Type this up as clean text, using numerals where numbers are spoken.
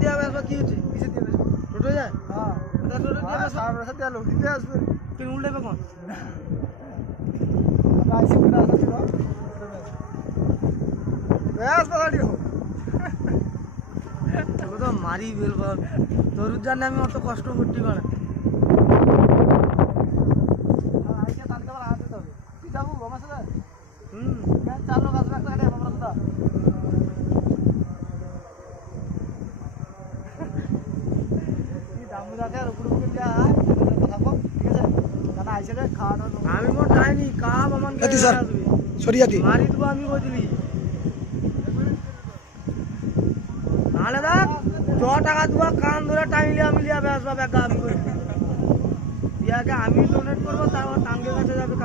দিয়া বেসবা কি হচ্ছে? কিসে দিয়ে বেসবো? টোটো যায়? হ্যাঁ তা টোটো দিয়ে বেসবা? সারা রাস্তা দিয়ে লোক দিতে আসবে। তুই উল্টাইবে কোন? আইসি করে আসা ছিল ব্যাস বাড়ি হোক তোকে তো মারি ফেলবো। তোর জন্য আমি অত কষ্ট করতে পারি। আইসে তাহলে আবার আসতে হবে। তুই যাবো আমার সাথে? হুম। চার লোক আসবে একটা গাড়ি আমার রাস্তা আমি মোট যাইনি কাপ আমার এতি স্যার সরিয়াতি মারি দেবো আমি বলছিলি নাহলে দেখ 10 টাকা দেবো কান ধরে টাইমলে আমি লিয়া বেসবা ব্যাগা আমি করে বিয়াকে আমি ডোনেট করবো তারপর টাঙ্গের কাছে যাবে